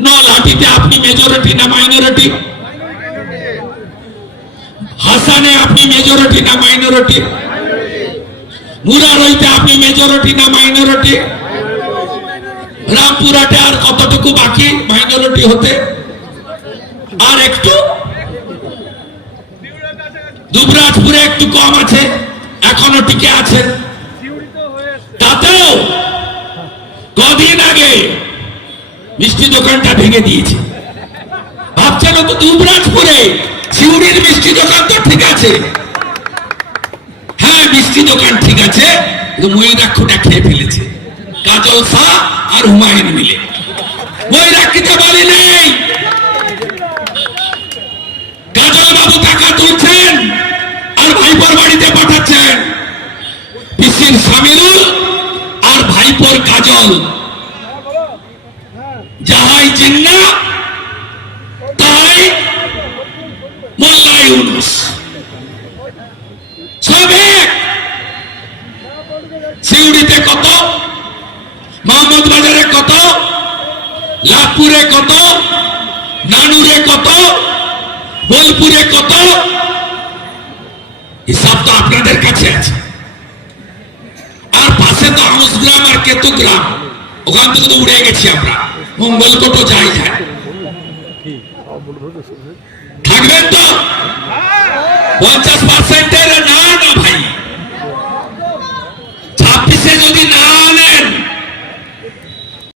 নলাটিতে আপনি মেজরিটি না মাইনরিটি হাসানে আপনি মেজরিটি না মাইনরিটি মুরারইতে আপনি মেজরিটি না মাইনরিটি রামপুরাটে আর কতটুকু বাকি মাইনরিটি হতে? আর একটু? দুবরাজপুরে একটু কম আছে, এখনও টিকে আছে তাতেও কদিন আগে মিষ্টি দোকানটা ভেঙে দিয়েছে। ভাবছেন তো দুবরাজপুরে সিউড়ির মিষ্টি দোকান তো ঠিক আছে। হ্যাঁ মিষ্টি দোকান ঠিক আছে ময়ূরাক্ষটা খেয়ে ফেলেছে। কাজল শাহ আর হুমায়ুন মিলে। ময়ূরাক্ষিতে বলি নেই। কাজল বাবু টাকা তুলছেন আর ভাইপোর বাড়িতে পাঠাচ্ছেন। পিসির সামিরুল আর ভাইপোর কাজল। যাহাই চিন্না তাই মোল্লা ইউনুস। সব সিউড়িতে কত মোহাম্মদ বাজারে কত, লাভপুরে কত, নানুরে কত, বোলপুরে কত, হিসাব তো আপনাদের কাছে আছে। আর পাশে তো হাউসগ্রাম আর কেতুগ্রাম ওখান থেকে তো উড়ে গেছি আমরা। মঙ্গলকোটও যাই যায় থাকবেন তো? পঞ্চাশ পার্সেন্টের